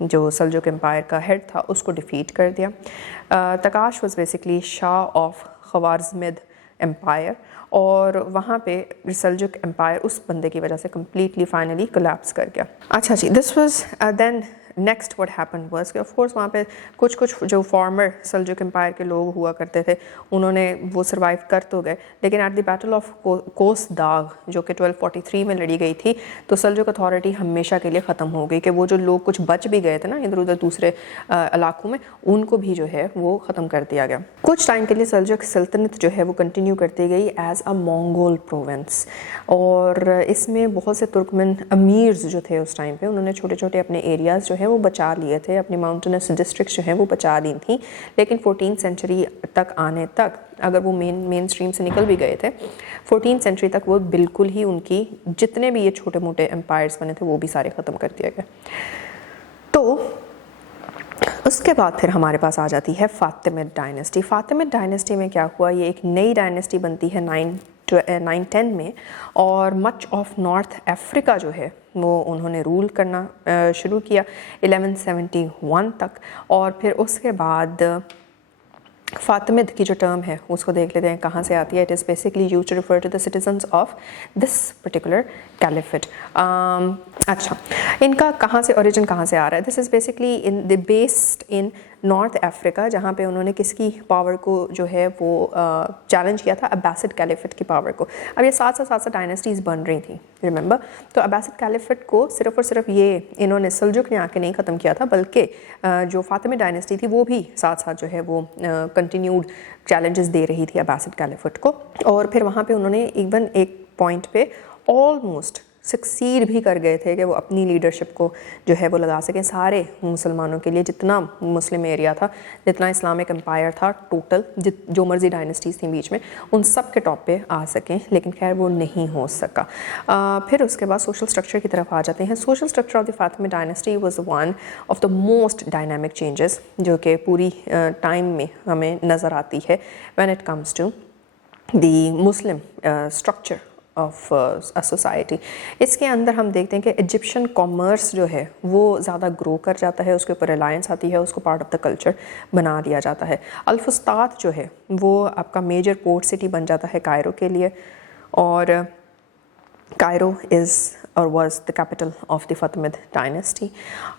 جو Seljuk umpire کا head تھا اس کو ڈیفیٹ کر دیا. Tekish was basically shah of Khwarazmid empire, اور وہاں پہ سلجوک امپائر اس بندے کی وجہ سے کمپلیٹلی فائنلی کولیپس کر گیا. اچھا جی, this was then next what happen was کہ آف کورس وہاں پہ کچھ جو فارمر سلجوک امپائر کے لوگ ہوا کرتے تھے انہوں نے وہ سروائیو کر تو گئے, لیکن ایٹ دی بیٹل آف کوس داغ جو کہ 1243 میں لڑی گئی تھی, تو سلجوک اتھارٹی ہمیشہ کے لیے ختم ہو گئی کہ وہ جو لوگ کچھ بچ بھی گئے تھے نا ادھر ادھر دوسرے علاقوں میں, ان کو بھی جو ہے وہ ختم کر دیا گیا. کچھ ٹائم کے لیے سلجوک سلطنت جو ہے وہ کنٹینیو کرتی گئی ایز اے مونگول پروونس, اور اس میں بہت سے ترکمن امیرز جو تھے اس ٹائم پہ انہوں نے چھوٹے چھوٹے اپنے ایریاز جو ہے وہ بچا لیے تھے, اپنی ماؤنٹینس ڈسٹرکٹس جو ہیں وہ بچا لی تھیں. لیکن 14th سینچری تک آنے تک, اگر وہ مین اسٹریم سے نکل بھی گئے تھے, 14th سینچری تک وہ بالکل ہی ان کی جتنے بھی یہ چھوٹے موٹے امپائرز بنے تھے وہ بھی سارے ختم کر دیے گئے. تو اس کے بعد پھر ہمارے پاس آ جاتی ہے فاطمید ڈائنسٹی. فاطمید ڈائنسٹی میں کیا ہوا, یہ ایک نئی ڈائنسٹی بنتی ہے 910 میں, اور مچ آف نارتھ افریقہ جو ہے وہ انہوں نے رول کرنا شروع کیا 1171 تک. اور پھر اس کے بعد فاطمید کی جو ٹرم ہے اس کو دیکھ لیتے ہیں کہاں سے آتی ہے. It is basically use to refer to the citizens of this particular caliphate. اچھا, ان کا کہاں سے اوریجن کہاں سے آ رہا ہے. This is basically in the based in North Africa, جہاں پہ انہوں نے کس کی پاور کو جو ہے وہ چیلنج کیا تھا, عباسڈ کیلیفٹ کی پاور کو. اب یہ ساتھ ڈائنسٹیز بن رہی تھیں ریممبر. تو عباسڈ کیلیفٹ کو صرف اور صرف یہ انہوں نے سلجوک نے آ کے نہیں ختم کیا تھا, بلکہ جو فاطمی ڈائنسٹی تھی وہ بھی ساتھ جو ہے وہ کنٹینیوڈ چیلنجز دے رہی تھی عباسڈ کیلیفٹ کو. اور پھر وہاں پہ انہوں نے ایون ایک پوائنٹ پہ آلموسٹ سکسیڈ بھی کر گئے تھے کہ وہ اپنی لیڈرشپ کو جو ہے وہ لگا سکیں سارے مسلمانوں کے لیے, جتنا مسلم ایریا تھا, جتنا اسلامک امپائر تھا ٹوٹل, جو مرضی ڈائنسٹیز تھیں بیچ میں, ان سب کے ٹاپ پہ آ سکیں. لیکن خیر وہ نہیں ہو سکا. پھر اس کے بعد سوشل سٹرکچر کی طرف آ جاتے ہیں. Social structure of the Fatimid dynasty was one of the most dynamic changes جو کہ پوری ٹائم میں ہمیں نظر آتی ہے when it comes to the Muslim structure of society. اس کے اندر ہم دیکھتے ہیں کہ ایجپشن کامرس جو ہے وہ زیادہ گرو کر جاتا ہے, اس کے اوپر ریلائنس آتی ہے, اس کو پارٹ آف دا کلچر بنا دیا جاتا ہے. الفسطاط جو ہے وہ آپ کا میجر پورٹ سٹی بن جاتا ہے کائرو کے لیے, اور Cairo is or was the capital of the Fatimid dynasty.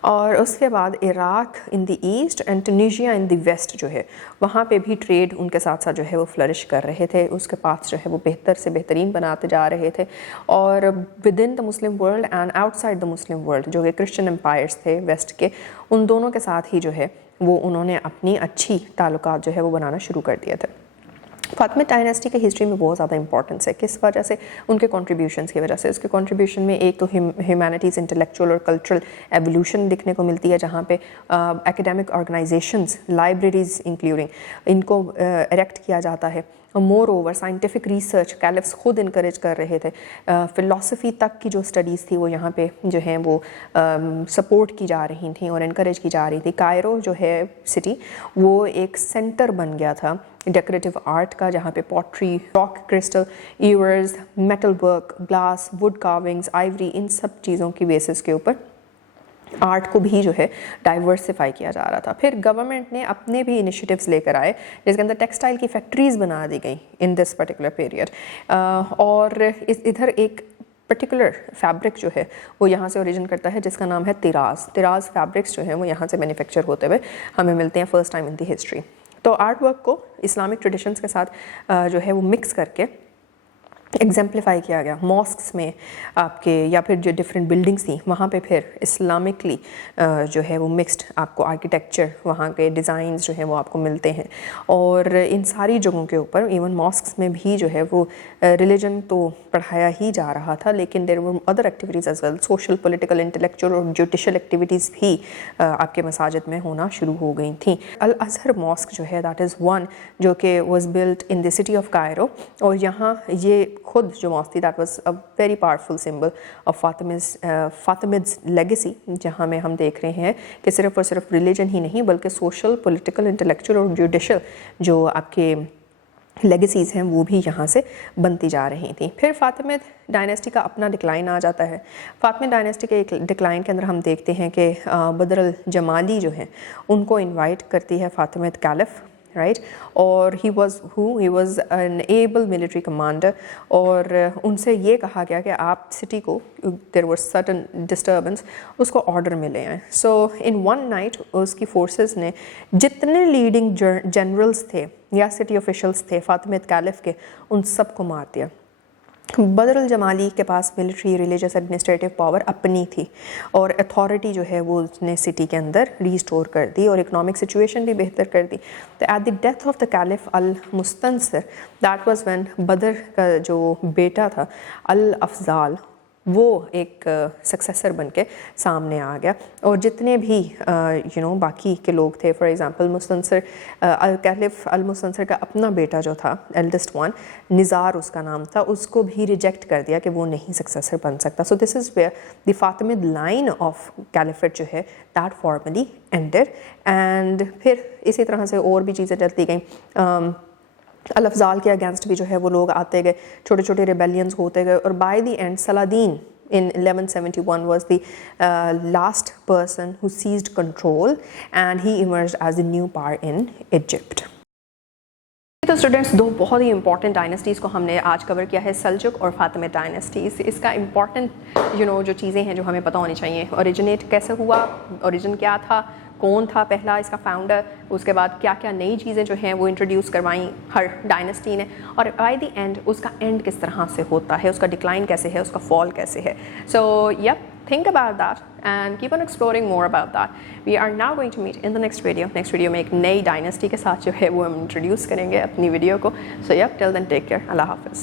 اور اس کے بعد Iraq in the east and Tunisia in the west جو ہے وہاں پہ بھی ٹریڈ ان کے ساتھ جو ہے وہ فلرش کر رہے تھے. اس کے پاس جو ہے وہ بہتر سے بہترین بناتے جا رہے تھے. اور with in the Muslim world and out side the Muslim world جو کہ کرسچن امپائرس تھے ویسٹ کے, ان دونوں کے ساتھ ہی جو ہے وہ انہوں نے اپنی اچھی تعلقات جو ہے وہ بنانا شروع کر دیے تھے. فاطمید ڈائنسٹی کے ہسٹری میں بہت زیادہ امپورٹنس ہے. کس وجہ سے؟ ان کے کنٹریبیوشنس کی وجہ سے. اس کے کنٹریبیوشن میں ایک تو ہیومینٹیز انٹلیکچوئل اور کلچرل ایولیوشن دیکھنے کو ملتی ہے, جہاں پہ ایکیڈیمک آرگنائزیشنز, لائبریریز انکلوڈنگ, ان کو ایریکٹ کیا جاتا ہے. مور اوور سائنٹیفک ریسرچ کیلفس خود انکریج کر رہے تھے. فلاسفی تک کی جو اسٹڈیز تھی وہ یہاں پہ جو ہیں وہ سپورٹ کی جا رہی تھیں اور انکریج کی جا رہی تھی. کائرو جو ہے سٹی وہ ایک سینٹر بن گیا تھا ڈیکوریٹو آرٹ کا, جہاں پہ pottery, rock crystal, ewers, metal work, glass, wood carvings, ivory, ان سب چیزوں کی بیسس کے اوپر آرٹ کو بھی جو ہے ڈائیورسیفائی کیا جا رہا تھا. پھر گورنمنٹ نے اپنے بھی انیشیٹیوز لے کر آئے, جس کے اندر ٹیکسٹائل کی فیکٹریز بنا دی گئیں ان دس پرٹیکولر پیریڈ. اور ادھر ایک پرٹیکولر فیبرک جو ہے وہ یہاں سے اوریجن کرتا ہے جس کا نام ہے طراز. طراز فیبرکس جو ہیں وہ یہاں سے مینوفیکچر ہوتے ہوئے ہمیں ملتے ہیں first time in the history. تو آرٹ ورک کو اسلامک ٹریڈیشنس کے ساتھ جو ہے وہ مکس کر کے ایگزمپلیفائی کیا گیا. ماسکس میں آپ کے یا پھر جو ڈفرینٹ بلڈنگس تھیں وہاں پہ پھر اسلامکلی جو ہے وہ مکسڈ آپ کو آرکیٹیکچر, وہاں کے ڈیزائنز جو ہیں وہ آپ کو ملتے ہیں. اور ان ساری جگہوں کے اوپر ایون ماسکس میں بھی جو ہے وہ ریلیجن تو پڑھایا ہی جا رہا تھا, لیکن there were other activities as well, social, political, intellectual اور جوڈیشل ایکٹیویٹیز بھی آپ کے مساجد میں ہونا شروع ہو گئی تھیں. الازہر ماسک جو ہے دیٹ از ون جو کہ was built in the city of Cairo, اور یہاں یہ خود جو ماسک تھی that was a very powerful symbol of Fatimid's legacy, جہاں میں ہم دیکھ رہے ہیں کہ صرف اور صرف ریلیجن ہی نہیں بلکہ سوشل, پولیٹیکل, انٹلیکچوئل اور جوڈیشل جو آپ کے لیگیسیز ہیں وہ بھی یہاں سے بنتی جا رہی تھیں. پھر فاطمید ڈائنیسٹی کا اپنا ڈکلائن آ جاتا ہے. فاطمید ڈائنیسٹی کے ایک ڈکلائن کے اندر ہم دیکھتے ہیں کہ بدر الجمالی جو ہیں ان کو انوائٹ کرتی ہے فاطمید کیلف, رائٹ, اور he was an able military commander, اور ان سے یہ کہا گیا کہ آپ سٹی کو, دیر واز سرٹن ڈسٹربنس, اس کو آرڈر میں لے آئیں. سو ان ون نائٹ اس کی فورسز نے جتنے لیڈنگ جنرلز تھے یا سٹی آفیشلز تھے فاطمید کیلف کے, ان سب کو مار دیا. بدر الجمالی کے پاس ملٹری, ریلیجس, ایڈمنسٹریٹو پاور اپنی تھی, اور اتھارٹی جو ہے وہ اس نے سٹی کے اندر ریسٹور کر دی اور اکنامک سچویشن بھی بہتر کر دی. تو at the death of the caliph Al-Mustansir, that was when Badr کا جو بیٹا تھا الافضال وہ ایک سکسیسر بن کے سامنے آ گیا, اور جتنے بھی باقی کے لوگ تھے, for example Mustansir caliph Al-Mustansir کا اپنا بیٹا جو تھا ایلڈسٹ ون, نزار اس کا نام تھا, اس کو بھی ریجیکٹ کر دیا کہ وہ نہیں سکسیسر بن سکتا. So this is where the Fatimid line of caliphate جو ہے دیٹ فارملی اینڈڈ. اینڈ پھر اسی طرح سے اور بھی چیزیں چلتی گئیں. الافضال کے اگینسٹ بھی جو ہے وہ لوگ آتے گئے, چھوٹے چھوٹے ریبیلینز ہوتے گئے, اور by the end Saladin in 1171 was the last person who seized control, and he emerged as the new power in Egypt. تو اسٹوڈنٹس دو بہت ہی امپورٹنٹ ڈائنیسٹیز کو ہم نے آج کور کیا ہے, سلجک اور فاطمید ڈائنیسٹیز. اس کا امپورٹنٹ جو چیزیں ہیں جو ہمیں پتہ ہونی چاہیے, اوریجنیٹ کیسے ہوا, اوریجن کیا تھا, کون تھا پہلا اس کا فاؤنڈر, اس کے بعد کیا کیا نئی چیزیں جو ہیں وہ انٹروڈیوس کروائیں ہر ڈائنیسٹی نے, اور بائی دی اینڈ اس کا اینڈ کس طرح سے ہوتا ہے, اس کا ڈکلائن کیسے ہے, اس کا فال کیسے ہے. سو یپ, think about that and keep on exploring more about that. We are now going to meet in the next video. Next video میں ایک نئی ڈائنیسٹی کے ساتھ جو ہے وہ ہم انٹروڈیوس کریں گے اپنی ویڈیو کو. So yep, till then take care. اللہ حافظ.